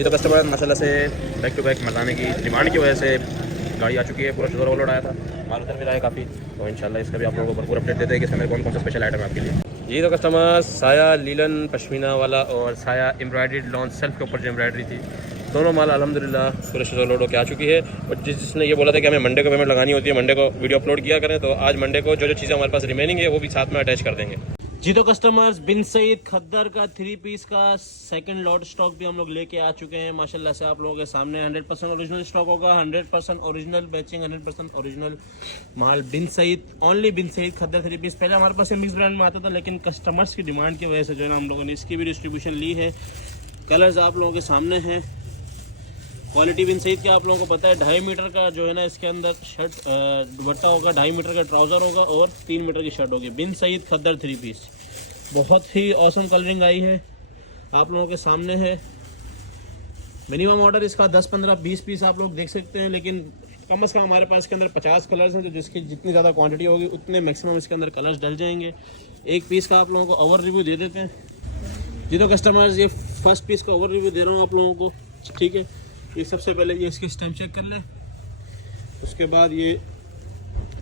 जी तो कस्टमर माशाल्लाह से बैक टू बैक मरदाने की डिमांड की वजह से गाड़ी आ चुकी है। पूरा शुगर ओवरलोड आया था, माल उतर भी रहा है काफ़ी। तो इंशाल्लाह इसका भी आप लोगों को भरपूर अपडेट देते हैं कि इसमें कौन कौन सा स्पेशल आइटम है आपके लिए। जी तो कस्टमर साया लीलन पश्मीना वाला और साया एम्ब्रॉयडर्ड लॉन्च सेल्फ के ऊपर जो एम्ब्रॉयडरी थी, दोनों माल अल्हम्दुलिल्लाह पूरे शुगर लोड होकर आ चुकी है। और जिसने ये बोला था कि हमें मंडे को पेमेंट लगानी होती है, मंडे को वीडियो अपलोड किया करें, तो आज मंडे को जो जो चीज़ें हमारे पास रिमेनिंग है वो भी साथ में अटैच कर देंगे। जी तो कस्टमर्स बिन सईद खद्दर का 3 पीस का सेकंड लॉट स्टॉक भी हम लोग लेके आ चुके हैं। माशाल्लाह से आप लोगों के सामने 100% ओरिजिनल स्टॉक होगा, 100% ओरिजिनल बैचिंग, 100% ओरिजिनल माल। बिन सईद, ओनली बिन सईद खद्दर 3 पीस। पहले हमारे पास मिक्स ब्रांड में आता था, लेकिन कस्टमर्स की डिमांड की वजह से जो है ना हम लोगों ने इसकी भी डिस्ट्रीब्यूशन ली है। कलर्स आप लोगों के सामने हैं। क्वालिटी बिन सईद का आप लोगों को पता है, 2.5 मीटर का जो है ना इसके अंदर शर्ट दुपट्टा होगा, 2.5 मीटर का ट्राउज़र होगा और 3 मीटर की शर्ट होगी। बिन सईद खद्दर 3 पीस, बहुत ही औसम कलरिंग आई है, आप लोगों के सामने है। मिनिमम ऑर्डर इसका 10, 15, 20 पीस आप लोग देख सकते हैं, लेकिन कम से कम हमारे पास इसके अंदर 50 कलर्स हैं, तो जिसकी जितनी ज़्यादा क्वांटिटी होगी उतने मैक्सिमम इसके अंदर कलर्स डल जाएंगे। एक पीस का आप लोगों को ओवर रिव्यू दे देते हैं। जी तो कस्टमर्स, ये फर्स्ट पीस का ओवर रिव्यू दे रहा हूँ आप लोगों को, ठीक है। ये सबसे पहले ये इसके स्टैम्प चेक कर लें, उसके बाद ये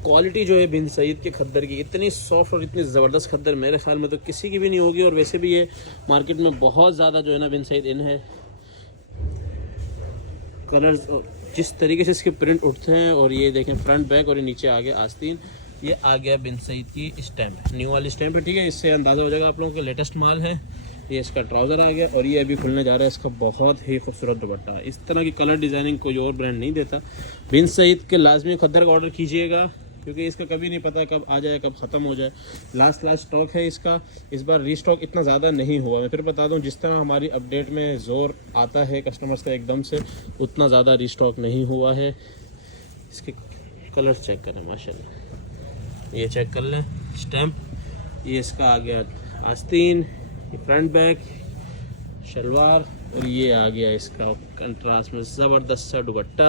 क्वालिटी जो है बिन सईद के खद्दर की, इतनी सॉफ्ट और इतनी ज़बरदस्त खद्दर मेरे ख्याल में तो किसी की भी नहीं होगी। और वैसे भी ये मार्केट में बहुत ज़्यादा जो है ना बिन सईद इन है। कलर्स जिस तरीके से इसके प्रिंट उठते हैं, और ये देखें फ्रंट बैक, और ये नीचे आ गया आस्तीन, ये आ गया बिन सईद की स्टैम्प, न्यू वाली स्टैम्प है, ठीक है। इससे अंदाज़ा हो जाएगा आप लोगों को लेटेस्ट माल है। ये इसका ट्राउज़र आ गया, और ये अभी खुलने जा रहा है इसका बहुत ही खूबसूरत दुपट्टा। इस तरह की कलर डिज़ाइनिंग कोई और ब्रांड नहीं देता। बिन सईद के लाजमी खद्दर का ऑर्डर कीजिएगा, क्योंकि इसका कभी नहीं पता कब आ जाए, कब ख़त्म हो जाए। लास्ट स्टॉक है इसका, इस बार रीस्टॉक इतना ज़्यादा नहीं हुआ। मैं फिर बता दूं, जिस तरह हमारी अपडेट में ज़ोर आता है कस्टमर्स का एकदम से, उतना ज़्यादा रीस्टॉक नहीं हुआ है। इसके कलर्स चेक करें माशाल्लाह, ये चेक कर लें स्टैम्प, ये इसका आ गया आस्तीन, ये फ्रंट बैक, शलवार, और ये आ गया इसका कंट्रास्ट में ज़बरदस्त सा दुपट्टा।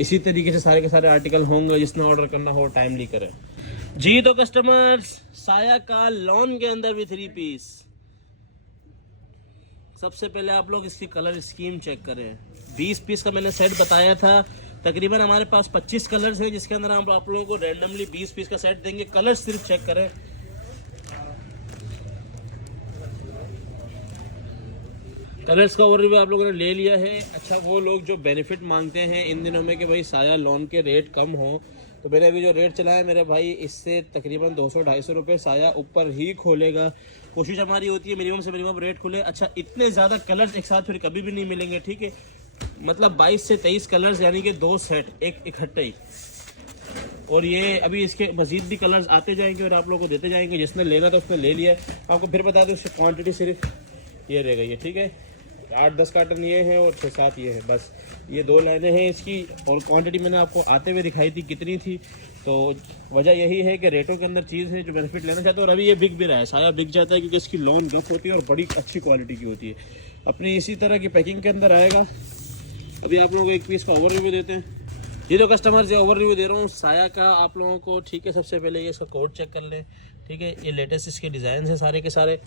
इसी तरीके से सारे के सारे आर्टिकल होंगे, जिसने ऑर्डर करना हो टाइमली करें। जी तो कस्टमर्स, साया का लॉन के अंदर भी 3 पीस। सबसे पहले आप लोग इसकी कलर स्कीम चेक करें। 20 पीस का मैंने सेट बताया था, तकरीबन हमारे पास 25 कलर्स हैं, जिसके अंदर हम आप लोगों को रैंडमली 20 पीस का सेट देंगे। कलर सिर्फ चेक करें। कलर्स का ओवरव्यू आप लोगों ने ले लिया है। अच्छा, वो लोग जो बेनिफिट मांगते हैं इन दिनों में कि भाई साया लोन के रेट कम हो, तो मैंने अभी जो रेट चला है मेरे भाई, इससे तकरीबन 200-250 रुपये साया ऊपर ही खोलेगा। कोशिश हमारी होती है मिनिमम से मिनिमम रेट खुले। अच्छा, इतने ज़्यादा कलर्स एक साथ फिर कभी भी नहीं मिलेंगे, ठीक है। मतलब 22 से 23 कलर्स, यानी कि 2 सेट एक इकट्ठे ही। और ये अभी इसके मजीद भी कलर्स आते जाएंगे और आप लोगों को देते जाएंगे। जिसने लेना था उसने ले लिया है। आपको फिर बता दें, उसकी क्वान्टिटी सिर्फ ये रह गई है, ठीक है। 8-10 कार्टन ये हैं और 6-7 ये है, बस ये 2 लाइनें हैं इसकी। और क्वांटिटी मैंने आपको आते हुए दिखाई थी कितनी थी। तो वजह यही है कि रेटों के अंदर चीज़ है जो बेनिफिट लेना चाहते हैं। और अभी ये बिक भी रहा है, साया बिक जाता है, क्योंकि इसकी लॉन गफ होती है और बड़ी अच्छी क्वालिटी की होती है। अपनी इसी तरह की पैकिंग के अंदर आएगा। अभी आप लोगों को एक पीस का ओवर रिव्यू देते हैं। ये जो कस्टमर्स ये ओवर रिव्यू दे रहा हूँ साया का आप लोगों को, ठीक है। सबसे पहले ये इसका कोड चेक कर लें, ठीक है। ये लेटेस्ट इसके डिज़ाइन हैं सारे के सारे।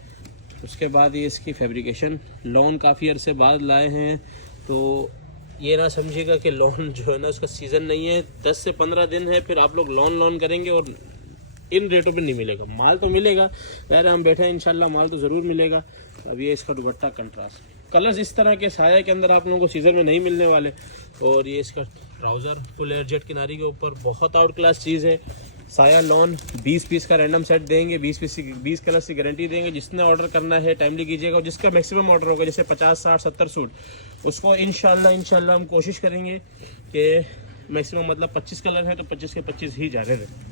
उसके बाद ये इसकी फैब्रिकेशन, लॉन काफ़ी अरसे बाद लाए हैं, तो ये ना समझिएगा कि लॉन जो है ना उसका सीज़न नहीं है। 10 से 15 दिन है, फिर आप लोग लॉन करेंगे और इन रेटों पे नहीं मिलेगा। माल तो मिलेगा, पहले हम बैठे हैं, इंशाल्लाह माल तो ज़रूर मिलेगा। अब ये इसका दुपट्टा कंट्रास्ट, कलर्स इस तरह के साया के अंदर आप लोगों को सीज़न में नहीं मिलने वाले। और ये इसका ट्राउज़र फुल एयर जेट किनारी के ऊपर, बहुत आउट क्लास चीज़ है। साया लॉन 20 पीस का रैंडम सेट देंगे, 20 कलर्स की गारंटी देंगे। जिसने ऑर्डर करना है टाइमली कीजिएगा, और जिसका मैक्सिमम ऑर्डर होगा, जैसे 50, 60, 70 सूट, उसको इंशाल्लाह हम कोशिश करेंगे कि मैक्सिमम, मतलब 25 कलर है तो 25 के 25 ही जा रहे हैं।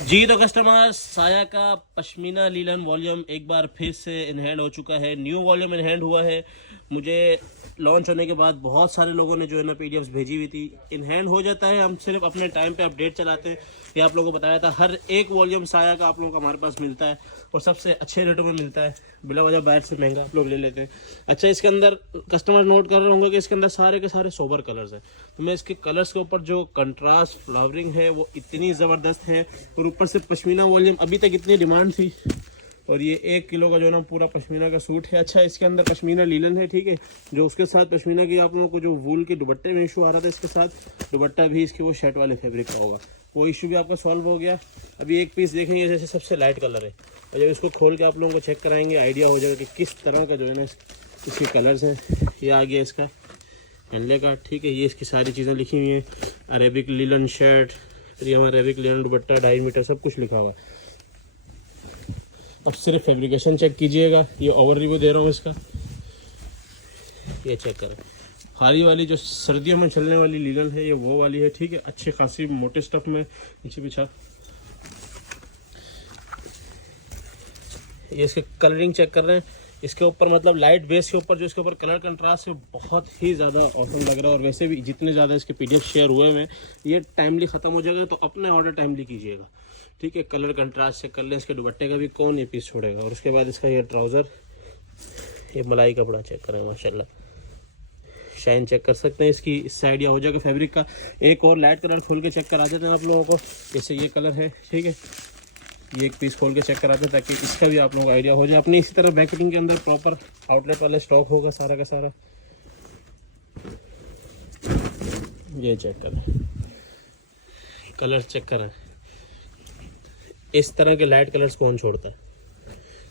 जी तो कस्टमर्स, साया का पश्मीना लीलन वॉल्यूम एक बार फिर से इन हैंड हो चुका है। न्यू वॉल्यूम इन हैंड हुआ है। मुझे लॉन्च होने के बाद बहुत सारे लोगों ने जो है ना पीडीएफ्स भेजी हुई थी। इन हैंड हो जाता है, हम सिर्फ अपने टाइम पे अपडेट चलाते हैं। ये आप लोगों को बताया था, हर एक वॉल्यूम साया का आप लोगों को हमारे पास मिलता है, और सबसे अच्छे रेटों में मिलता है। बिला वजह बाहर से महंगा आप लोग ले लेते हैं। अच्छा, इसके अंदर कस्टमर नोट कर रहे होंगे कि इसके अंदर सारे के सारे सोबर कलर्स हैं। तो मैं इसके कलर्स के ऊपर जो कंट्रास्ट फ्लावरिंग है वो इतनी ज़बरदस्त है, और ऊपर से पश्मीना वॉल्यूम, अभी तक इतनी डिमांड थी, और ये 1 किलो का जो है ना पूरा पश्मीना का सूट है। अच्छा, इसके अंदर पश्मीना लीलन है, ठीक है, जो उसके साथ पश्मीना की आप लोगों को जो वूल के दुपट्टे में इशू आ रहा था, इसके साथ दुपट्टा भी इसके वो शर्ट वाले फैब्रिक का होगा, वो इशू भी आपका सॉल्व हो गया। अभी एक पीस देखेंगे जैसे सबसे लाइट कलर है, और जब इसको खोल के आप लोगों को चेक कराएंगे आइडिया हो जाएगा कि किस तरह का जो है ना इसके कलर्स हैं। ये आ गया इसका हल्ले का, ठीक है, ये इसकी सारी चीज़ें लिखी हुई हैं, अरेबिक लिलन शर्ट, फिर यहाँ अरेबिक लिलन दुपट्टा 2.5 मीटर सब कुछ लिखा हुआ। अब सिर्फ फैब्रिकेशन चेक कीजिएगा, ये ओवर रिव्यू दे रहा हूँ इसका, ये चेक करें। हारी वाली जो सर्दियों में चलने वाली लीलन है ये वो वाली है, ठीक है, अच्छी खासी मोटे स्टफ में नीचे पीछा। ये इसके कलरिंग चेक कर रहे हैं, इसके ऊपर मतलब लाइट बेस के ऊपर जो इसके ऊपर कलर कंट्रास्ट है बहुत ही ज़्यादा ऑसम लग रहा है। और वैसे भी जितने ज़्यादा इसके PDF शेयर हुए हैं ये टाइमली ख़त्म हो जाएगा, तो अपने ऑर्डर टाइमली कीजिएगा, ठीक है। कलर कंट्रास्ट चेक कर लें, इसके दुपट्टे का भी कौन ये पीस छोड़ेगा। और उसके बाद इसका ये ट्राउज़र, ये मलाई कपड़ा चेक करें, माशाल्लाह शाइन चेक कर सकते हैं इसकी, इससे आइडिया हो जाएगा फैब्रिक का। एक और लाइट कलर खोल के चेक करा देते हैं आप लोगों को, जैसे ये कलर है, ठीक है, ये एक पीस खोल के चेक कराते हैं ताकि इसका भी आप लोगों को आइडिया हो जाए। अपनी इसी तरह बैकेटिंग के अंदर प्रॉपर आउटलेट वाले स्टॉक होगा सारा का सारा। ये चेक करें, कलर चेक करें, इस तरह के लाइट कलर्स कौन छोड़ता है।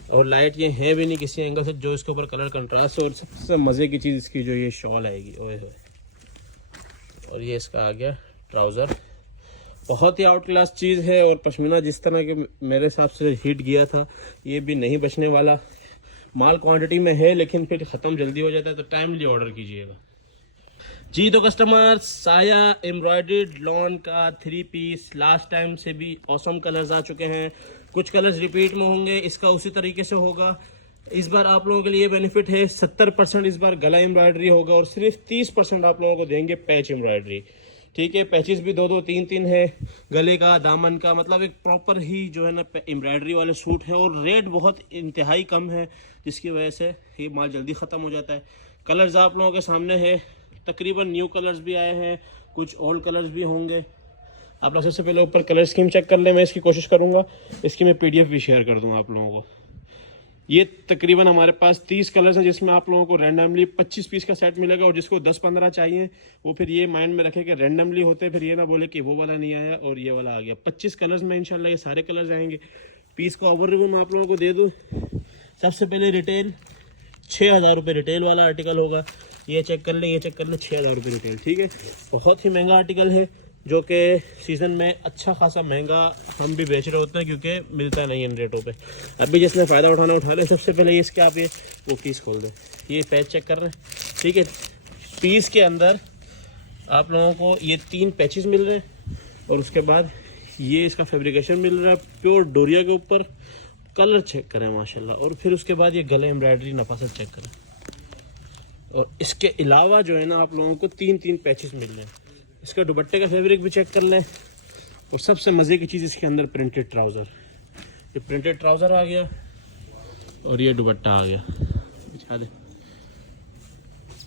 और लाइट ये है भी नहीं किसी एंगल से, जो इसके ऊपर कलर कंट्रास्ट है। और सबसे मज़े की चीज़ इसकी जो ये शॉल आएगी, ओए होए, और ये इसका आ गया ट्राउज़र, बहुत ही आउट क्लास चीज़ है। और पश्मीना जिस तरह के मेरे हिसाब से हिट गया था, ये भी नहीं बचने वाला। माल क्वांटिटी में है लेकिन फिर ख़त्म जल्दी हो जाता है, तो टाइमली ऑर्डर कीजिएगा जी। तो कस्टमर्स, साया एम्ब्रॉयडर्ड लॉन का 3 पीस लास्ट टाइम से भी ऑसम कलर्स आ चुके हैं, कुछ कलर्स रिपीट में होंगे, इसका उसी तरीके से होगा। इस बार आप लोगों के लिए बेनिफिट है, 70% इस बार गला एम्ब्रॉयडरी होगा और सिर्फ 30% आप लोगों को देंगे पैच एम्ब्रॉयडरी, ठीक है। पैचेस भी 2-2 3-3 है, गले का दामन का, मतलब एक प्रॉपर ही जो है ना एम्ब्रॉयडरी वाले सूट है। और रेट बहुत इंतहाई कम है, जिसकी वजह से ये माल जल्दी ख़त्म हो जाता है। कलर्स आप लोगों के सामने है, तकरीबन न्यू कलर्स भी आए हैं, कुछ ओल्ड कलर्स भी होंगे। आप लोग सबसे पहले ऊपर कलर स्कीम चेक कर लें, मैं इसकी कोशिश करूँगा, इसकी मैं PDF भी शेयर कर दूँ आप लोगों को। ये तकरीबन हमारे पास 30 कलर्स हैं, जिसमें आप लोगों को रैंडमली 25 पीस का सेट मिलेगा। और जिसको 10-15 चाहिए वो फिर ये माइंड में रखे कि रैंडमली होते, फिर ये ना बोले कि वो वाला नहीं आया और ये वाला आ गया। 25 कलर्स में इंशाल्लाह ये सारे कलर्स आएंगे। पीस का ओवर रिव्यू मैं आप लोगों को दे दूँ। सबसे पहले रिटेल 6000 रुपये रिटेल वाला आर्टिकल होगा, ये चेक कर लें, ये चेक कर लें, 6000 रुपये रिटेल, ठीक है। बहुत ही महंगा आर्टिकल है, जो कि सीज़न में अच्छा खासा महंगा हम भी बेच रहे होते हैं, क्योंकि मिलता नहीं इन रेटों पे। अभी जिसने फ़ायदा उठाना उठा ले। सबसे पहले ये इसके आप ये वो पीस खोल दें, ये पैच चेक कर रहे हैं, ठीक है। पीस के अंदर आप लोगों को ये 3 पैचेस मिल रहे हैं, और उसके बाद ये इसका फैब्रिकेशन मिल रहा है प्योर डोरिया के ऊपर। कलर चेक करें माशाल्लाह। और फिर उसके बाद ये गले एम्ब्रॉयडरी नफासत चेक करें। और इसके अलावा जो है ना आप लोगों को 3-3 पैचेस मिल रहे हैं। इसका दुपट्टे का फैब्रिक भी चेक कर लें। और सबसे मज़े की चीज़ इसके अंदर प्रिंटेड ट्राउज़र, ये प्रिंटेड ट्राउज़र आ गया और ये दुपट्टा आ गया, दिखा दे,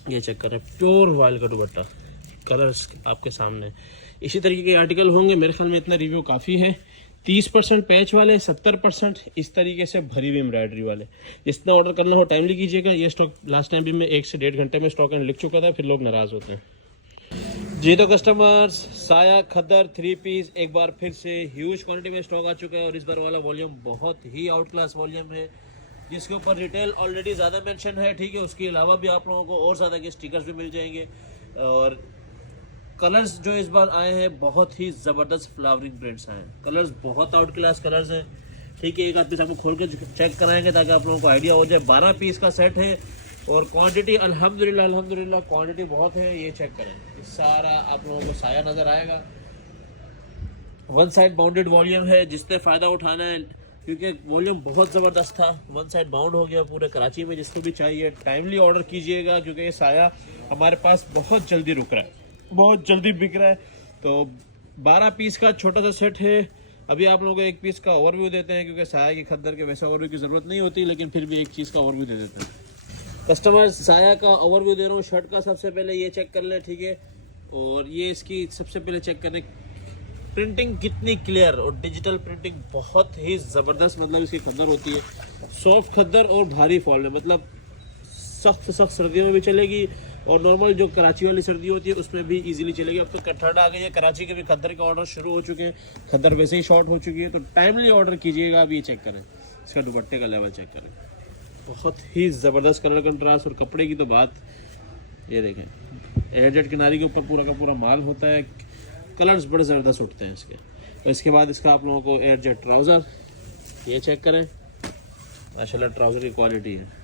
ये चेक कर रहे हैं, प्योर वाइल का दुपट्टा, कलर्स आपके सामने। इसी तरीके के आर्टिकल होंगे, मेरे ख्याल में इतना रिव्यू काफ़ी है। 30% पैच वाले, 70% इस तरीके से भरी हुई एम्ब्रॉयडरी वाले। जितना ऑर्डर करना हो टाइमली कीजिएगा। ये स्टॉक लास्ट टाइम भी मैं 1 से 1.5 घंटे में स्टॉक एंड लिख चुका था, फिर लोग नाराज़ होते हैं जी। तो कस्टमर्स, साया खद्दर 3 पीस एक बार फिर से ह्यूज क्वांटिटी में स्टॉक आ चुका है। और इस बार वाला वॉल्यूम बहुत ही आउट क्लास वॉल्यूम है, जिसके ऊपर रिटेल ऑलरेडी ज़्यादा मेंशन है, ठीक है। उसके अलावा भी आप लोगों को और ज़्यादा के स्टिकर्स भी मिल जाएंगे। और कलर्स जो इस बार आए हैं बहुत ही ज़बरदस्त फ्लावरिंग प्रिंट्स आए हैं। कलर्स बहुत आउट क्लास कलर्स हैं, ठीक है। एक आध पीस आपको खोल के चेक कराएंगे ताकि आप लोगों को आइडिया हो जाए। 12 पीस का सेट है और क्वांटिटी अल्हम्दुलिल्लाह क्वांटिटी बहुत है। ये चेक करें, सारा आप लोगों को साया नज़र आएगा। 1 साइड बाउंडेड वॉल्यूम है, जिससे फ़ायदा उठाना है, क्योंकि वॉल्यूम बहुत ज़बरदस्त था। 1 साइड बाउंड हो गया पूरे कराची में। जिसको भी चाहिए टाइमली ऑर्डर कीजिएगा, क्योंकि ये साया हमारे पास बहुत जल्दी रुक रहा है, बहुत जल्दी बिक रहा है। तो 12 पीस का छोटा सा सेट है। अभी आप लोगों को एक पीस का ओवरव्यू देते हैं, क्योंकि साया की खद्दर के वैसा ओवरव्यू की ज़रूरत नहीं होती, लेकिन फिर भी एक चीज़ का ओवरव्यू दे देते हैं। कस्टमर्स, साया का ओवरव्यू दे रहा हूँ शर्ट का। सबसे पहले ये चेक कर लें, ठीक है। और ये इसकी सबसे पहले चेक करें, प्रिंटिंग कितनी क्लियर और डिजिटल प्रिंटिंग बहुत ही ज़बरदस्त मतलब इसकी खद्दर होती है, सॉफ्ट खद्दर और भारी फॉल में, मतलब सख्त सर्दियों में भी चलेगी और नॉर्मल जो कराची वाली सर्दी होती है उसमें भी इजीली चलेगी। अब तो ठंड आ गई है, कराची के भी खद्दर के ऑर्डर शुरू हो चुके हैं, खद्दर वैसे ही शॉर्ट हो चुकी है, तो टाइमली ऑर्डर कीजिएगा। अब ये चेक करें, इसका दुपट्टे का लेवल चेक करें, बहुत ही ज़बरदस्त कलर कंट्रास्ट। और कपड़े की तो बात, ये देखें एयरजेट किनारी के ऊपर पूरा का पूरा माल होता है, कलर्स बड़े ज़बरदस्त उठते हैं इसके। और इसके बाद इसका आप लोगों को एयरजेट ट्राउज़र, ये चेक करें, माशाल्लाह ट्राउज़र की क्वालिटी है।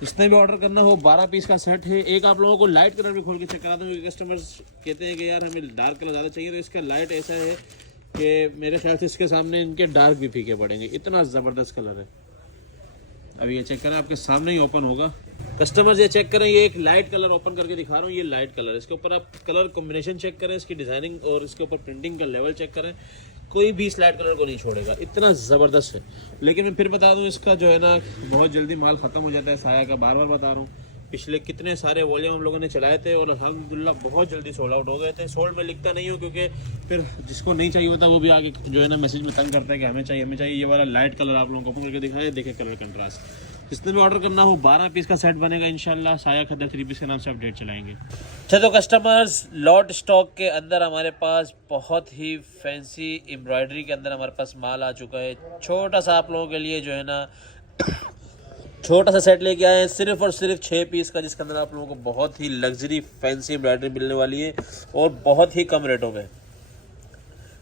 जिसने भी ऑर्डर करना हो 12 पीस का सेट है। एक आप लोगों को लाइट कलर भी खोल के चेक करा दूँ, क्योंकि कस्टमर्स कहते हैं कि यार हमें डार्क कलर ज़्यादा चाहिए, तो इसका लाइट ऐसा है कि मेरे ख्याल से इसके सामने इनके डार्क भी फीके पड़ेंगे, इतना ज़बरदस्त कलर है। अभी ये चेक करें, आपके सामने ही ओपन होगा। कस्टमर्स ये चेक करें, ये एक लाइट कलर ओपन करके दिखा रहा हूँ, ये लाइट कलर, इसके ऊपर आप कलर कॉम्बिनेशन चेक करें, इसकी डिज़ाइनिंग और इसके ऊपर प्रिंटिंग का लेवल चेक करें, कोई भी इस लाइट कलर को नहीं छोड़ेगा, इतना ज़बरदस्त है। लेकिन मैं फिर बता दूं, इसका जो है ना बहुत जल्दी माल ख़त्म हो जाता है साया का, बार बार बता रहा हूँ। पिछले कितने सारे वॉल्यूम हम लोगों ने चलाए थे और अल्हम्दुलिल्लाह बहुत जल्दी सोल्ड आउट हो गए थे। सोल्ड में लिखता नहीं हूँ क्योंकि फिर जिसको नहीं चाहिए होता वो भी आगे जो है ना मैसेज में तंग करता है कि हमें चाहिए हमें चाहिए। ये वाला लाइट कलर आप लोगों को ओपन करके दिखाया, देखें कलर कंट्रास्ट। जिसने भी ऑर्डर करना हो 12 पीस का सेट बनेगा इंशाल्लाह। साया खद्दर 3 पीस के नाम से अपडेट चलाएंगे। अच्छा तो कस्टमर्स, लॉट स्टॉक के अंदर हमारे पास बहुत ही फैंसी एम्ब्रॉयडरी के अंदर हमारे पास माल आ चुका है। छोटा सा आप लोगों के लिए जो है ना छोटा सा सेट लेके आए हैं, सिर्फ और सिर्फ 6 पीस का, जिसके अंदर आप लोगों को बहुत ही लग्जरी फैंसी एम्ब्रॉयडरी मिलने वाली है और बहुत ही कम रेटों में।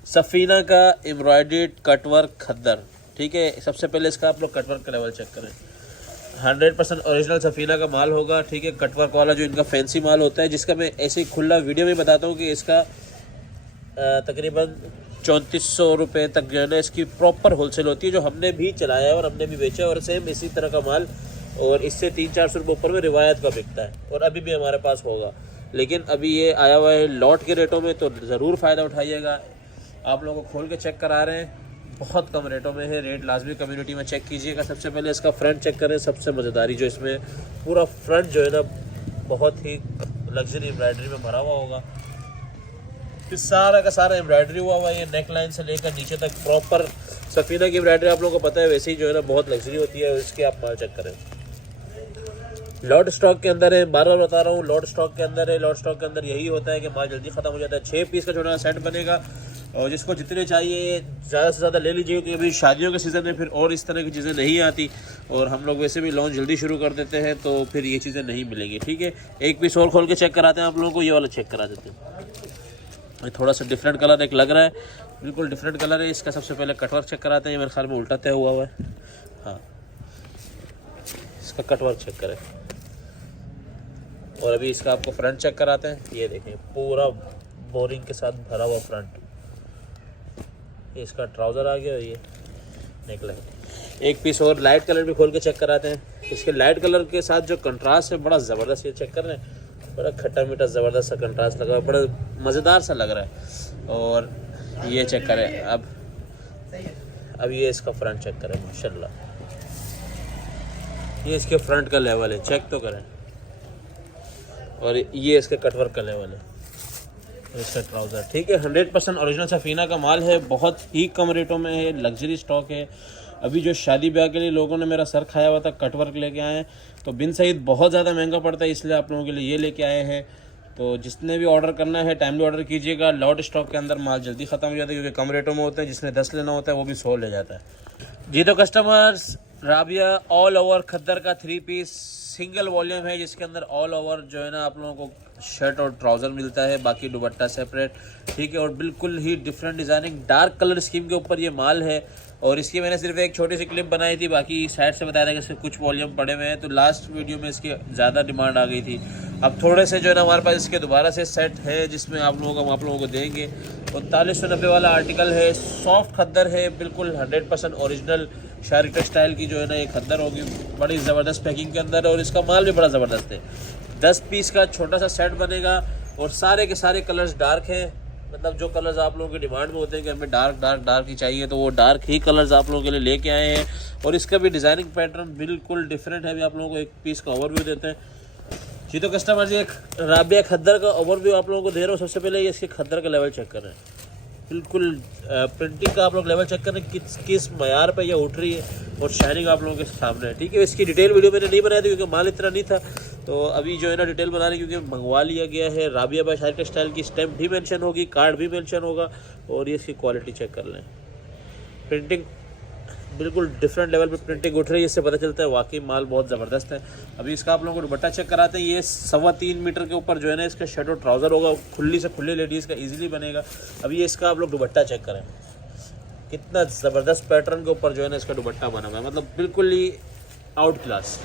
सफीना का एम्ब्रॉयडरी कटवर्क खद्दर, ठीक है। सबसे पहले इसका आप लोग कटवर्क का लेवल चेक करें, 100% ओरिजिनल सफीना का माल होगा, ठीक है। कटवर्क वाला जो इनका फैंसी माल होता है, जिसका मैं ऐसे ही खुला वीडियो में बताता हूँ कि इसका तकरीबन 3400 रुपये तक जो है ना इसकी प्रॉपर होलसेल होती है, जो हमने भी चलाया है और हमने भी बेचा है। और सेम इसी तरह का माल और इससे 300-400 रुपये ऊपर में रिवायत का बिकता है और अभी भी हमारे पास होगा। लेकिन अभी ये आया हुआ है लॉट के रेटों में, तो ज़रूर फ़ायदा उठाइएगा। आप लोगों को खोल के चेक करा रहे हैं, बहुत कम रेटों में है। रेट लाजमी कम्युनिटी में चेक कीजिएगा। सबसे पहले इसका फ्रंट चेक करें, सबसे मज़ेदारी जो इसमें पूरा फ्रंट जो है ना बहुत ही लग्जरी एम्ब्रॉयडरी में भरा हुआ होगा। इस सारा का सारा एम्ब्रॉयडरी हुआ है, ये नेक लाइन से लेकर नीचे तक प्रॉपर सफीना की एम्ब्रॉयडरी आप लोगों को पता है वैसे ही जो है ना बहुत लग्जरी होती है। इसके आप माल चेक करें, लॉट स्टॉक के अंदर है, बार बार बता रहा हूँ लॉट स्टॉक के अंदर है। लॉट स्टॉक के अंदर यही होता है कि माल जल्दी ख़त्म हो जाता है। 6 पीस का छोटा सेट बनेगा और जिसको जितने चाहिए ज़्यादा से ज़्यादा ले लीजिए, क्योंकि अभी शादियों के सीज़न में फिर और इस तरह की चीज़ें नहीं आती और हम लोग वैसे भी लॉन्च जल्दी शुरू कर देते हैं, तो फिर ये चीज़ें नहीं मिलेंगी, ठीक है। एक पीस और खोल के चेक कराते हैं आप लोगों को, ये वाला चेक करा देते हैं। ये थोड़ा सा डिफरेंट कलर एक लग रहा है, बिल्कुल डिफरेंट कलर है इसका। सबसे पहले कटवर्क चेक कराते हैं, ये मेरे ख्याल में उल्टा तय हुआ है। हाँ, इसका कटवर्क चेक करें और अभी इसका आपको फ्रंट चेक कराते हैं। ये देखें पूरा बोरिंग के साथ भरा हुआ फ्रंट, ये इसका ट्राउज़र आ गया और ये नेक लाइन। एक पीस और लाइट कलर भी खोल के चेक कराते हैं। इसके लाइट कलर के साथ जो कंट्रास्ट है बड़ा ज़बरदस्त, ये चेक कर रहे हैं, बड़ा खट्टा मीठा ज़बरदस्त सा कंट्रास्ट लगा, बड़ा मज़ेदार सा लग रहा है। और ये चेक करें, अब ये इसका फ्रंट चेक करें, माशाल्लाह ये इसके फ्रंट का लेवल है, चेक तो करें। और ये इसके कटवर्क का लेवल है, इसका ट्राउज़र, ठीक है। 100% ओरिजिनल सफीना का माल है, बहुत ही कम रेटों में है, लग्जरी स्टॉक है। अभी जो शादी ब्याह के लिए लोगों ने मेरा सर खाया हुआ था, कटवर्क लेके आए हैं, तो बिन सईद बहुत ज़्यादा महंगा पड़ता है, इसलिए आप लोगों के लिए ये लेके आए हैं। तो जिसने भी ऑर्डर करना है टाइमली ऑर्डर कीजिएगा। लॉट स्टॉक के अंदर माल जल्दी ख़त्म हो जाता है, क्योंकि कम रेटों में होते हैं। जिसने 10 लेना होता है वो भी 100 ले जाता है जी। तो कस्टमर्स, राबिया ऑल ओवर खद्दर का 3 पीस सिंगल वॉल्यूम है, जिसके अंदर ऑल ओवर जो है ना आप लोगों को शर्ट और ट्राउज़र मिलता है, बाकी दुपट्टा सेपरेट, ठीक है। और बिल्कुल ही different designing dark colour scheme के ऊपर ये माल है। और इसकी मैंने सिर्फ एक छोटी सी क्लिप बनाई थी, बाकी साइड से बताया था कि इसके कुछ वॉल्यूम पड़े हुए हैं, तो लास्ट वीडियो में इसकी ज़्यादा डिमांड आ गई थी। अब थोड़े से जो है ना हमारे पास इसके दोबारा से सेट है, जिसमें आप लोगों को देंगे। 3990 वाला आर्टिकल है, सॉफ्ट खद्दर है, बिल्कुल 100% ओरिजिनल शारी टेक्सटाइल की जो है ना ये खद्दर होगी, बड़ी ज़बरदस्त पैकिंग के अंदर, और इसका माल भी बड़ा ज़बरदस्त है। 10 पीस का छोटा सा सेट बनेगा और सारे के सारे कलर्स डार्क हैं, मतलब जो कलर्स आप लोगों की डिमांड में होते हैं कि हमें डार्क ही चाहिए, तो वो डार्क ही कलर्स आप लोगों के लिए लेके आए हैं। और इसका भी डिज़ाइनिंग पैटर्न बिल्कुल डिफरेंट है। अभी आप लोगों को एक पीस का ओवरव्यू देते हैं जी। तो कस्टमर जी, एक राबिया खद्दर का ओवरव्यू आप लोगों को दे रहा हूँ। सबसे पहले ये इसके खद्दर का लेवल चेक कर रहे हैं, बिल्कुल प्रिंटिंग का आप लोग लेवल चेक करें किस मयार पे ये उठ रही है, और शाइनिंग आप लोगों के सामने है। ठीक है, इसकी डिटेल वीडियो मैंने नहीं बनाई थी क्योंकि माल इतना नहीं था, तो अभी जो है ना डिटेल बनाने क्योंकि मंगवा लिया गया है। राबिया बाय शायर टेक्सटाइल की स्टैम्प भी मेंशन होगी, कार्ड भी मेंशन होगा, और ये इसकी क्वालिटी चेक कर लें। प्रिंटिंग बिल्कुल डिफरेंट लेवल पे प्रिंटिंग उठ रही है, इससे पता चलता है वाकई माल बहुत ज़बरदस्त है। अभी इसका आप लोगों को दुपट्टा चेक कराते हैं। ये 3.25 मीटर के ऊपर जो है ना इसका शर्ट और ट्राउज़र होगा, खुली से खुले लेडीज़ का इजीली बनेगा। अभी ये इसका आप लोग दुपट्टा चेक करें, कितना ज़बरदस्त पैटर्न के ऊपर जो है ना इसका दुपट्टा बना हुआ है, मतलब बिल्कुल ही आउट क्लास।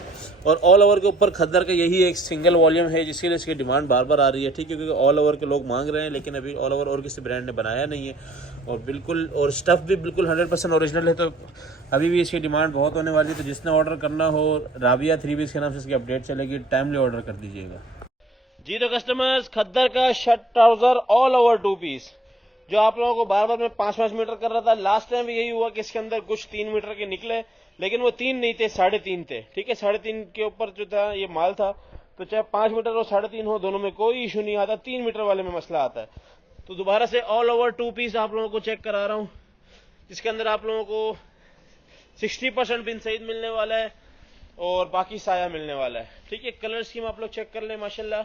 और ऑल ओवर के ऊपर खद्दर का यही एक सिंगल वॉल्यूम है जिसके लिए इसकी डिमांड बार बार आ रही है। ठीक है, क्योंकि ऑल ओवर के लोग मांग रहे हैं, लेकिन अभी ऑल ओवर और किसी ब्रांड ने बनाया नहीं है, और बिल्कुल और स्टफ़ भी बिल्कुल 100% ओरिजिनल है, तो अभी भी इसकी डिमांड बहुत होने वाली है। तो जिसने ऑर्डर करना हो, राबिया 3 पीस के नाम से इसकी अपडेट चलेगी, टाइमली ऑर्डर कर दीजिएगा जी। तो कस्टमर्स, खद्दर का shirt trousers all over 2 piece जो आप लोगों को बार बार मैं 5-5 मीटर कर रहा था, लास्ट टाइम भी यही हुआ कि इसके अंदर कुछ 3 मीटर के निकले, लेकिन वो 3 नहीं थे, 3.5 थे। ठीक है, 3.5 के ऊपर जो था ये माल था, तो चाहे 5 मीटर हो 3.5 हो, दोनों में कोई इशू नहीं आता, 3 मीटर वाले में मसला आता है। तो दोबारा से ऑल ओवर 2 पीस आप लोगों को चेक करा रहा हूँ, जिसके अंदर आप लोगों को 60% बिन सईद मिलने वाला है और बाकी साया मिलने वाला है। ठीक है, कलर स्कीम आप लोग चेक कर लें, माशाल्लाह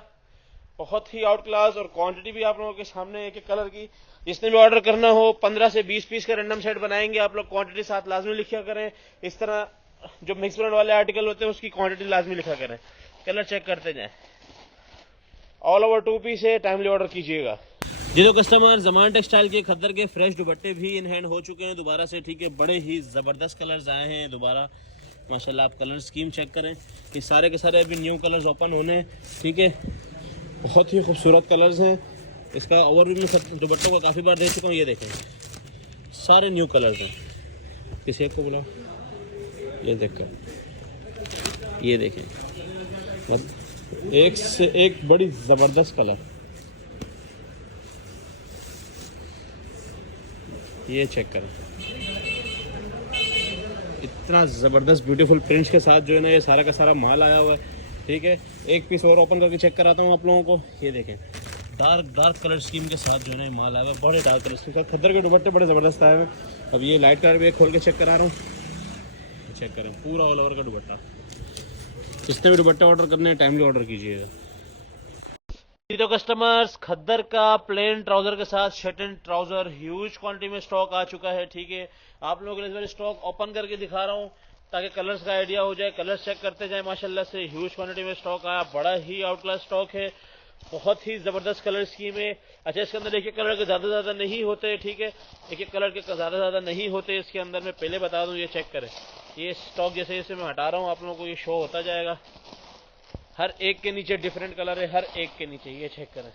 बहुत ही आउट क्लास, और क्वांटिटी भी आप लोगों के सामने एक एक कलर की। जिसने भी ऑर्डर करना हो 15 से 20 पीस का रैंडम सेट बनाएंगे, आप लोग क्वांटिटी साथ लाजमी लिखा करें। इस तरह जो मिक्स ब्रांड वाले आर्टिकल होते हैं उसकी क्वांटिटी लाजमी लिखा करें, कलर चेक करते जाएं। ऑल ओवर 2 पीस है, टाइमली ऑर्डर कीजिएगा जी। तो कस्टमर, ज़मान टेक्सटाइल के खद्दर के फ्रेश दुपट्टे भी इन हैंड हो चुके हैं दोबारा से। ठीक है, बड़े ही ज़बरदस्त कलर्स आए हैं दोबारा, माशाल्लाह। आप कलर स्कीम चेक करें, ये सारे के सारे अभी न्यू कलर्स ओपन होने हैं। ठीक है, बहुत ही खूबसूरत कलर्स हैं। इसका ओवरव्यू मैं दुपट्टों को काफ़ी बार दे चुका हूँ, ये देखें सारे न्यू कलर्स हैं। किसी एक को बुलाओ, ये देखकर ये देखें, एक से एक बड़ी ज़बरदस्त कलर। ये चेक करें, इतना ज़बरदस्त ब्यूटीफुल प्रिंट्स के साथ जो है ना ये सारा का सारा माल आया हुआ है। ठीक है, एक पीस और ओपन करके चेक कराता हूँ आप लोगों को। ये देखें, डार्क कलर स्कीम के साथ जो है ना माल आया हुआ है, बड़े डार्क कलर स्कीम के साथ। खद्दर के दुपट्टे बड़े ज़बरदस्त आए हुए हैं। अब ये लाइट कलर भी खोल के चेक करा रहा हूँ, चेक करें पूरा ऑल ओवर का दुपट्टा। जिसने भी दुपट्टे ऑर्डर करने हैं टाइमली ऑर्डर कीजिएगा। तो कस्टमर्स, खद्दर का प्लेन ट्राउजर के साथ shirt and trouser huge quantity में स्टॉक आ चुका है। ठीक है, आप लोगों के लिए इस बार स्टॉक ओपन करके दिखा रहा हूँ ताकि कलर्स का आइडिया हो जाए, कलर्स चेक करते जाए। माशाल्लाह से ह्यूज क्वांटिटी में स्टॉक आया, बड़ा ही आउट क्लास स्टॉक है, बहुत ही जबरदस्त कलर स्कीम है। अच्छा, इसके अंदर एक एक कलर के ज्यादा नहीं होते। ठीक है, एक एक कलर के ज्यादा नहीं होते इसके अंदर, मैं पहले बता दूं। ये चेक करें, ये स्टॉक जैसे जैसे मैं हटा रहा हूँ आप लोगों को ये शो होता जाएगा। हर एक के नीचे डिफरेंट कलर है, हर एक के नीचे। ये चेक करें,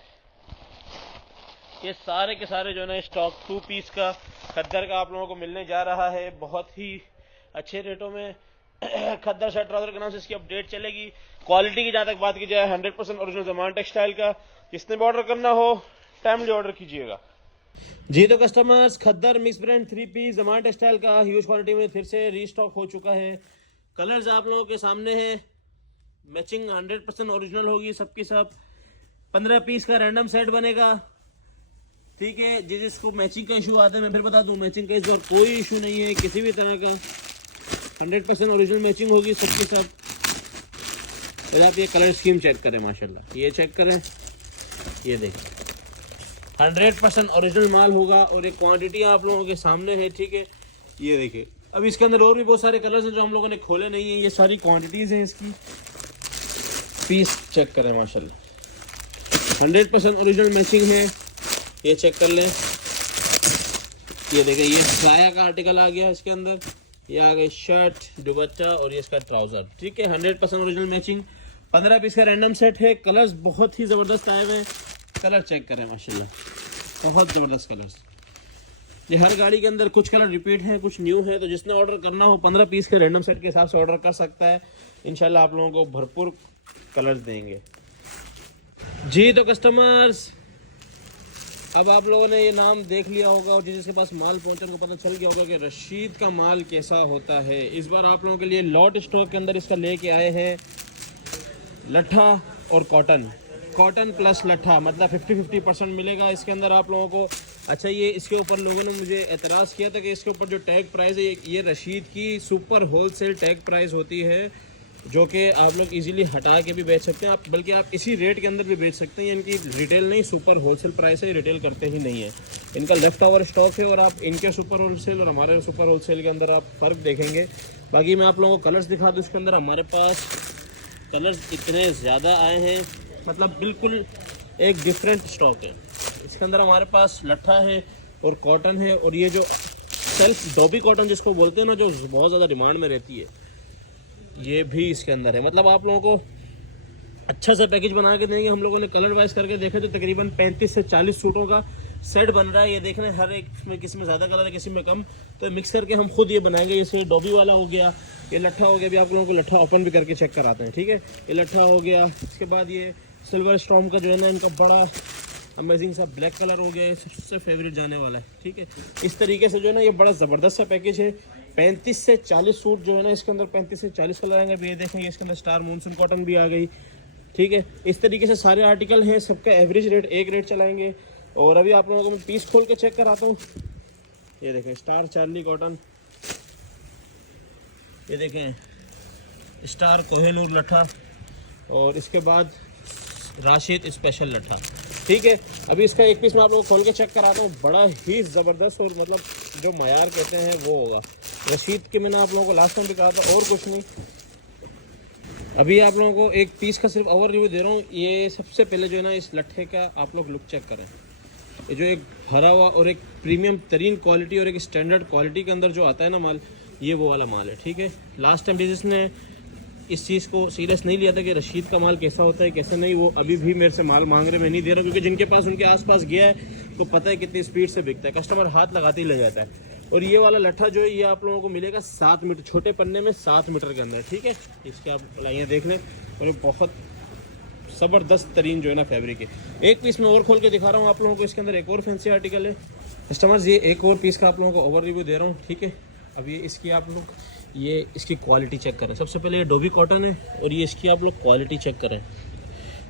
ये सारे के सारे जो है ना स्टॉक 2 पीस का खद्दर का आप लोगों को मिलने जा रहा है, बहुत ही अच्छे रेटों में। खद्दर शर्ट ट्राउजर के नाम से इसकी अपडेट चलेगी। क्वालिटी की जहां तक बात की जाए, 100% ओरिजिनल ज़मान टेक्सटाइल का। जिसने भी ऑर्डर करना हो टाइमली ऑर्डर कीजिएगा जी। तो कस्टमर्स, खद्दर मिक्स ब्रांड 3 पीस ज़मान टेक्सटाइल का ह्यूज क्वालिटी में फिर से रीस्टॉक हो चुका है। कलर्स आप लोगों के सामने है, मैचिंग 100% ओरिजिनल होगी सबकी सब। 15 पीस का रैंडम सेट बनेगा। ठीक है, जिसको मैचिंग का इशू आता है मैं फिर बता दूं, मैचिंग का इस बार कोई इशू नहीं है किसी भी तरह का, 100% ओरिजिनल मैचिंग होगी सबकी सब। तो आप ये कलर स्कीम चेक करें, माशाल्लाह ये चेक करें, ये देखें 100% ओरिजिनल माल होगा, और ये क्वांटिटी आप लोगों के सामने है। ठीक है, ये देखिए, अब इसके अंदर और भी बहुत सारे कलर्स हैं जो हम लोगों ने खोले नहीं है। ये सारी क्वांटिटीज़ हैं इसकी, पीस चेक करें, माशाल्लाह 100% ओरिजिनल मैचिंग है। ये चेक कर लें, ये देखें, ये साया का आर्टिकल आ गया इसके अंदर, ये आ गई शर्ट, दुपट्टा और ये इसका ट्राउजर। ठीक है, 100% ओरिजिनल मैचिंग, 15 पीस का रैंडम सेट है। कलर्स बहुत ही ज़बरदस्त आए हुए हैं, कलर चेक करें, माशाल्लाह बहुत ज़बरदस्त कलर्स। ये हर गाड़ी के अंदर कुछ कलर रिपीट हैं, कुछ न्यू है। तो जिसने ऑर्डर करना हो 15 पीस के रैंडम सेट के हिसाब से ऑर्डर कर सकता है। इंशाल्लाह आप लोगों को भरपूर कलर्स देंगे जी। तो कस्टमर्स, अब आप लोगों ने ये नाम देख लिया होगा, और जिसके पास माल पहुंचा उनको पता चल गया होगा कि रशीद का माल कैसा होता है। इस बार आप लोगों के लिए लॉट स्टॉक के अंदर इसका लेके आए हैं लट्ठा और कॉटन प्लस लट्ठा, मतलब 50-50% मिलेगा इसके अंदर आप लोगों को। अच्छा, ये इसके ऊपर लोगों ने मुझे एतराज़ किया था कि इसके ऊपर जो टैग प्राइस है ये रशीद की सुपर होलसेल टैग प्राइस होती है, जो कि आप लोग इजीली हटा के भी बेच सकते हैं आप, बल्कि आप इसी रेट के अंदर भी बेच सकते हैं। इनकी रिटेल नहीं, सुपर होलसेल प्राइस है, रिटेल करते ही नहीं है। इनका लेफ्ट ओवर स्टॉक है और आप इनके सुपर होलसेल और हमारे सुपर होलसेल के अंदर आप फ़र्क देखेंगे। बाकी मैं आप लोगों को कलर्स दिखा दूँ। इसके अंदर हमारे पास कलर्स इतने ज़्यादा आए हैं, मतलब बिल्कुल एक डिफरेंट स्टॉक है। इसके अंदर हमारे पास लट्ठा है और कॉटन है, और ये जो सेल्फ डॉबी कॉटन जिसको बोलते हैं ना, जो बहुत ज़्यादा डिमांड में रहती है, ये भी इसके अंदर है। मतलब आप लोगों को अच्छा सा पैकेज बना के देंगे। हम लोगों ने कलर वाइज करके देखे तो तकरीबन 35 से 40 सूटों का सेट बन रहा है। ये देख रहे हैं, हर एक में किसी में ज़्यादा कलर है, किसी में कम, तो मिक्स करके हम खुद ये बनाएंगे। जैसे डॉबी वाला हो गया, ये लट्ठा हो गया, अभी आप लोगों को लट्ठा ओपन भी करके चेक कराते हैं, ठीक है। ये लट्ठा हो गया, इसके बाद ये सिल्वर स्टॉर्म का जो है ना, इनका बड़ा अमेजिंग सा ब्लैक कलर हो गया, ये सबसे फेवरेट जाने वाला है, ठीक है। इस तरीके से जो है ना, ये बड़ा ज़बरदस्त सा पैकेज है। 35 से 40 सूट जो है ना, इसके अंदर 35 से 40 कलर आएंगे। अभी ये देखेंगे, इसके अंदर स्टार मूनसून कॉटन भी आ गई, ठीक है। इस तरीके से सारे आर्टिकल हैं, सबका एवरेज रेट एक रेट चलाएंगे। और अभी आप लोगों को मैं पीस खोल के चेक कराता हूँ। ये देखें, स्टार चार्ली कॉटन, ये देखें स्टार कोहिनूर लट्ठा, और इसके बाद राशिद स्पेशल लट्ठा, ठीक है। अभी इसका एक पीस मैं आप लोगों को खोल के चेक कराता हूँ। बड़ा ही ज़बरदस्त और मतलब जो मयार कहते हैं वो होगा। रशीद के मैंने आप लोगों को लास्ट टाइम भी कहा था, और कुछ नहीं। अभी आप लोगों को एक पीस का सिर्फ ओवर रिव्यू दे रहा हूँ। ये सबसे पहले जो है ना, इस लट्ठे का आप लोग लुक चेक करें। ये जो एक भरा हुआ और एक प्रीमियम तरीन क्वालिटी और एक स्टैंडर्ड क्वालिटी के अंदर जो आता है ना माल, ये वो वाला माल है, ठीक है। लास्ट टाइम जिसने इस चीज़ को सीरियस नहीं लिया था कि रशीद का माल कैसा होता है कैसा नहीं, वो अभी भी मेरे से माल मांग रहे, मैं नहीं दे रहा, क्योंकि जिनके पास उनके आसपास गया है तो पता है कितनी स्पीड से बिकता है। कस्टमर हाथ लगाते ही ले जाता है। और ये वाला लट्ठा जो है, ये आप लोगों को मिलेगा 7 मीटर, छोटे पन्ने में 7 मीटर के अंदर, ठीक है। इसके आप लाइएँ देख लें, और ये बहुत ज़बरदस्त तरीन जो है ना फैब्रिक है। एक पीस में और खोल के दिखा रहा हूँ आप लोगों को। इसके अंदर एक और फैंसी आर्टिकल है कस्टमर्स, ये एक और पीस का आप लोगों को ओवर रिव्यू दे रहा हूँ, ठीक है। अब ये इसकी आप लोग ये इसकी क्वालिटी चेक करें। सबसे पहले ये डोबी कॉटन है, और ये इसकी आप लोग क्वालिटी चेक करें।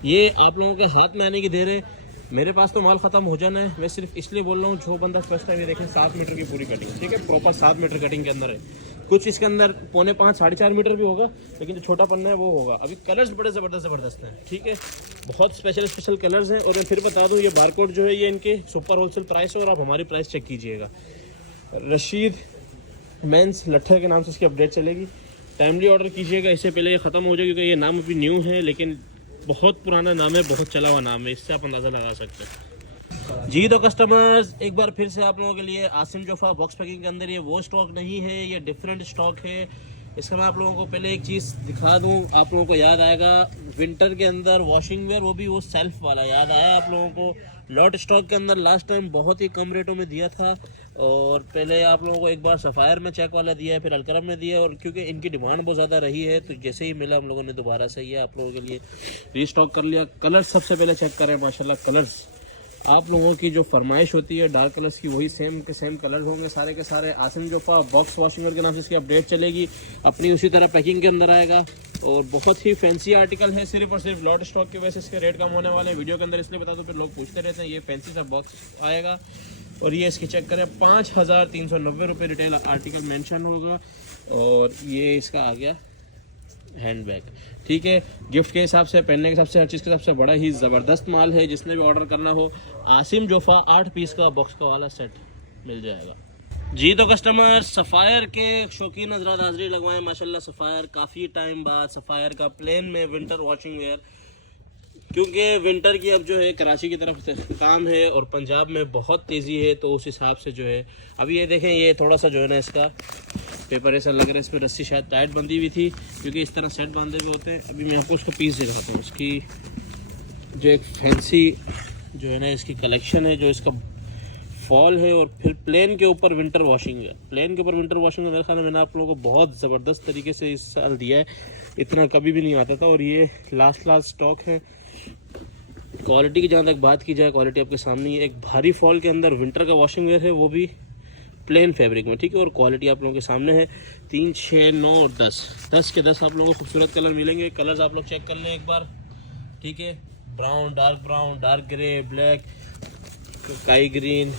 ये आप लोगों के हाथ में आने की देर है, मेरे पास तो माल ख़त्म हो जाना है। मैं सिर्फ इसलिए बोल रहा हूँ, जो बंदा फर्स्ट टाइम ये देखें, 7 मीटर की पूरी कटिंग, ठीक है, प्रॉपर 7 मीटर कटिंग के अंदर है। कुछ इसके अंदर 4.5 साढ़े 4 मीटर भी होगा, लेकिन जो छोटा पन्ना है वो होगा। अभी कलर्स बड़े ज़बरदस्त हैं, ठीक है, बहुत स्पेशल कलर्स हैं। और मैं फिर बता दूँ, ये बारकोड जो है ये इनके सुपर होलसेल प्राइस है, और आप हमारी प्राइस चेक कीजिएगा। रशीद मेंस लट्ठे के नाम से इसकी अपडेट चलेगी। टाइमली ऑर्डर कीजिएगा, इससे पहले ये ख़त्म हो जाए, क्योंकि ये नाम अभी न्यू है, लेकिन बहुत पुराना नाम है, बहुत चला हुआ नाम है, इससे आप अंदाज़ा लगा सकते हैं। जी तो कस्टमर्स, एक बार फिर से आप लोगों के लिए आसिम जोफा बॉक्स पैकिंग के अंदर ये वो स्टॉक नहीं है, ये डिफरेंट स्टॉक है। इसका मैं आप लोगों को पहले एक चीज़ दिखा दूँ, आप लोगों को याद आएगा विंटर के अंदर वॉशिंग वेयर, वो भी वो सेल्फ वाला याद आया आप लोगों को। लॉट स्टॉक के अंदर लास्ट टाइम बहुत ही कम रेटों में दिया था, और पहले आप लोगों को एक बार सफ़ायर में चेक वाला दिया है, फिर अलकरम में दिया है। और क्योंकि इनकी डिमांड बहुत ज़्यादा रही है, तो जैसे ही मिला हम लोगों ने दोबारा से ये आप लोगों के लिए रीस्टॉक कर लिया। कलर्स सबसे पहले चेक करें, माशाल्लाह कलर्स आप लोगों की जो फरमाइश होती है डार्क कलर्स की, वही सेम के सेम कलर होंगे सारे के सारे। आसिम जोफा बॉक्स वॉशिंग के नाम से इसकी अपडेट चलेगी, अपनी उसी तरह पैकिंग के अंदर आएगा, और बहुत ही फैंसी आर्टिकल है। सिर्फ और सिर्फ लॉट स्टॉक की वजह से इसके रेट कम होने वाले हैं वीडियो के अंदर, इसलिए बता दो, फिर लोग पूछते रहते हैं। ये फैंसी सा बॉक्स आएगा, और ये इसकी चेक करें 5390 रुपये रिटेल आर्टिकल मेंशन होगा, और ये इसका आ गया हैंड बैग, ठीक है। गिफ्ट के हिसाब से, पहनने के हिसाब से, हर चीज़ के हिसाब से बड़ा ही ज़बरदस्त माल है। जिसने भी ऑर्डर करना हो, आसिम जोफा 8 पीस का बॉक्स का वाला सेट मिल जाएगा। जी तो कस्टमर, सफ़ायर के शौकीन हज़रात हाज़िरी लगवाएं। माशाल्लाह सफ़ायर काफ़ी टाइम बाद, सफ़ायर का प्लेन में विंटर वॉशिंग वेयर, क्योंकि विंटर की अब जो है कराची की तरफ काम है और पंजाब में बहुत तेज़ी है, तो उस हिसाब से जो है अभी ये देखें, ये थोड़ा सा जो है ना इसका पेपर ऐसा लग रहा है, इस पर रस्सी शायद टाइट बंधी हुई थी, क्योंकि इस तरह सेट बांधे हुए होते हैं। अभी मैं आपको उसको पीस दिखाता हूँ। उसकी जो एक फैंसी जो है ना इसकी कलेक्शन है, जो इसका फॉल है, और फिर प्लेन के ऊपर विंटर वॉशिंग है। प्लेन के ऊपर विंटर वॉशिंग मेरे ख्याल में मैंने आप लोगों को बहुत ज़बरदस्त तरीके से इस साल दिया है, इतना कभी भी नहीं आता था। और ये लास्ट स्टॉक है। क्वालिटी की जहाँ तक बात की जाए, क्वालिटी आपके सामने है। एक भारी फॉल के अंदर विंटर का वॉशिंग वेयर है, वो भी प्लेन फैब्रिक में, ठीक है। और क्वालिटी आप लोगों के सामने है। 3, 6, 9 और 10 के 10 आप लोगों को खूबसूरत कलर मिलेंगे। कलर्स आप लोग चेक कर लें एक बार, ठीक है। Brown, dark grey, black, sky green,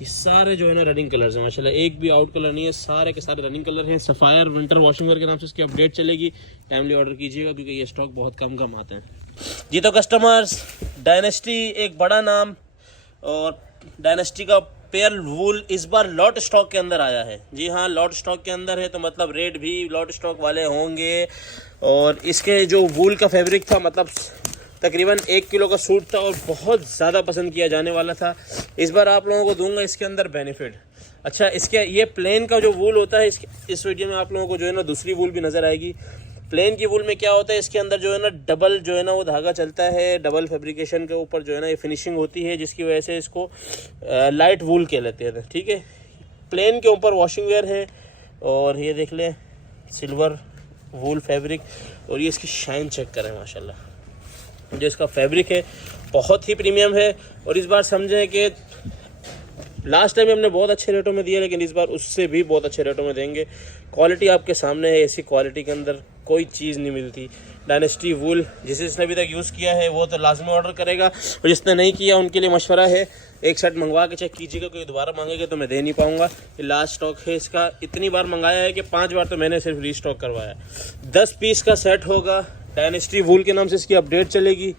ये सारे जो है ना रनिंग कलर्स हैं माशाल्लाह, एक भी आउट कलर नहीं है, सारे के सारे रनिंग कलर हैं। सफ़ायर विंटर वॉशिंग वेयर के नाम से इसकी अपडेट चलेगी, टाइमली ऑर्डर कीजिएगा क्योंकि ये स्टॉक बहुत कम आते हैं जी। तो कस्टमर्स, डायनेस्टी एक बड़ा नाम, और डायनेस्टी का पेयर वूल इस बार लॉट स्टॉक के अंदर आया है। जी हाँ, लॉट स्टॉक के अंदर है तो मतलब रेट भी लॉट स्टॉक वाले होंगे। और इसके जो वूल का फैब्रिक था मतलब तकरीबन 1 किलो का सूट था और बहुत ज़्यादा पसंद किया जाने वाला था। इस बार आप लोगों को दूंगा इसके अंदर बेनिफिट। अच्छा, इसके ये प्लेन का जो वूल होता है, इस वीडियो में आप लोगों को जो है ना दूसरी वूल भी नज़र आएगी। प्लेन की वूल में क्या होता है, इसके अंदर जो है ना डबल जो है ना वो धागा चलता है, डबल फैब्रिकेशन के ऊपर जो है ना ये फिनिशिंग होती है, जिसकी वजह से इसको लाइट वूल कह लेते हैं। ठीक है, प्लेन के ऊपर वॉशिंग वेयर है और ये देख लें सिल्वर वूल फैब्रिक, और ये इसकी शाइन चेक करें माशाल्लाह, जो इसका फैब्रिक है बहुत ही प्रीमियम है। और इस बार समझें कि लास्ट टाइम हमने बहुत अच्छे रेटों में दिए, लेकिन इस बार उससे भी बहुत अच्छे रेटों में देंगे। क्वालिटी आपके सामने है, ऐसी क्वालिटी के अंदर कोई चीज़ नहीं मिलती। डायनेस्टी वूल जिसने अभी तक यूज़ किया है वो तो लाजमी ऑर्डर करेगा, और जिसने नहीं किया उनके लिए मशवरा है एक सेट मंगवा के चेक कीजिएगा, कोई दोबारा मांगेगा तो मैं दे नहीं पाऊँगा। ये लास्ट स्टॉक है इसका, इतनी बार मंगाया है कि 5 बार तो मैंने सिर्फ रीस्टॉक करवाया। 10 पीस का सेट होगा, डायनेस्टी वूल के नाम से इसकी अपडेट चलेगी।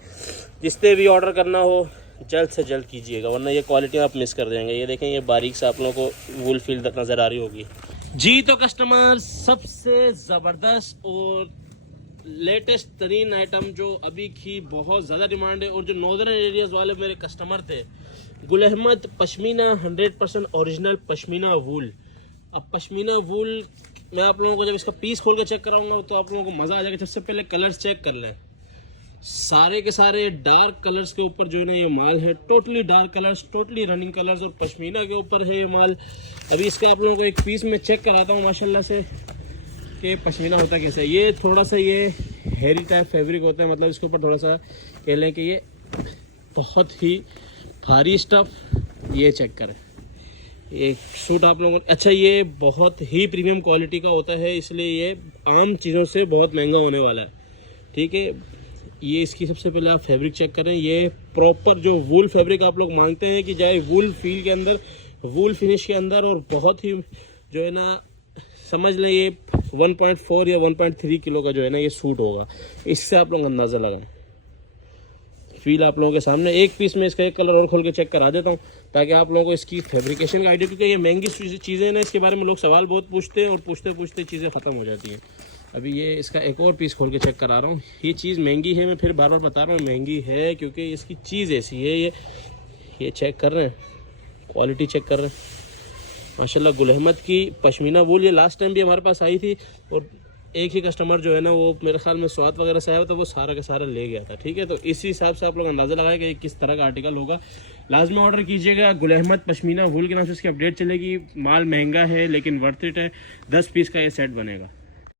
जिसने भी ऑर्डर करना हो जल्द से जल्द कीजिएगा, वरना ये क्वालिटी आप मिस कर देंगे। ये देखें, ये बारीक से आप लोगों को वूल फील नज़र आ रही होगी जी। तो कस्टमर, सबसे ज़बरदस्त और लेटेस्ट तरीन आइटम जो अभी की बहुत ज़्यादा डिमांड है, और जो नॉर्दर्न एरियाज़ वाले मेरे कस्टमर थे, गुल अहमद पश्मीना 100% ओरिजिनल पश्मीना वूल। अब पश्मीना वूल मैं आप लोगों को जब इसका पीस खोल कर चेक कराऊंगा तो आप लोगों को मज़ा आ जाएगा। सबसे पहले कलर्स चेक कर लें, सारे के सारे डार्क कलर्स के ऊपर जो है ना ये माल है, totally dark colours, totally running colours, और पश्मीना के ऊपर है ये माल। अभी इसका आप लोगों को एक पीस में चेक कराता हूँ माशाल्लाह से कि पश्मीना होता कैसे है। ये थोड़ा सा ये हेरी टाइप फैब्रिक होता है, मतलब इसके ऊपर थोड़ा सा कह लें कि ये बहुत ही भारी स्टफ़। ये चेक करें, ये सूट आप लोगों को, अच्छा ये बहुत ही प्रीमियम क्वालिटी का होता है, इसलिए ये आम चीज़ों से बहुत महंगा होने वाला है। ठीक है, ये इसकी सबसे पहले आप फैब्रिक चेक करें। ये प्रॉपर जो वूल फैब्रिक आप लोग मांगते हैं कि जाए वूल फील के अंदर, वूल फिनिश के अंदर, और बहुत ही जो है ना समझ लें ये 1.4 या 1.3 किलो का जो है ना ये सूट होगा। इससे आप लोग अंदाज़ा लगाएं, फील आप लोगों के सामने। एक पीस में इसका एक कलर और खोल के चेक करा देता हूँ ताकि आप लोगों को इसकी फैब्रिकेशन का आइडिया, क्योंकि ये महंगी चीज़ें हैं ना, इसके बारे में लोग सवाल बहुत पूछते हैं और पूछते चीज़ें ख़त्म हो जाती हैं। अभी ये इसका एक और पीस खोल के चेक करा रहा हूँ। ये चीज़ महंगी है, मैं फिर बार बार बता रहा हूँ महंगी है क्योंकि इसकी चीज़ ऐसी है। ये चेक कर रहे हैं, क्वालिटी चेक कर रहे हैं माशाल्लाह। गुल अहमद की पश्मीना वूल ये लास्ट टाइम भी हमारे पास आई थी, और एक ही कस्टमर जो है ना वो मेरे ख्याल में स्वाद वगैरह से आया तो वो सारा का सारा ले गया था। ठीक है, तो इसी हिसाब से आप लोग अंदाज़ा लगाए कि किस तरह का आर्टिकल होगा। लाजमी ऑर्डर कीजिएगा। गुल अहमद पश्मीना वूल के नाम से इसकी अपडेट चलेगी। माल महंगा है लेकिन वर्थ इट है। 10 पीस का ये सेट बनेगा।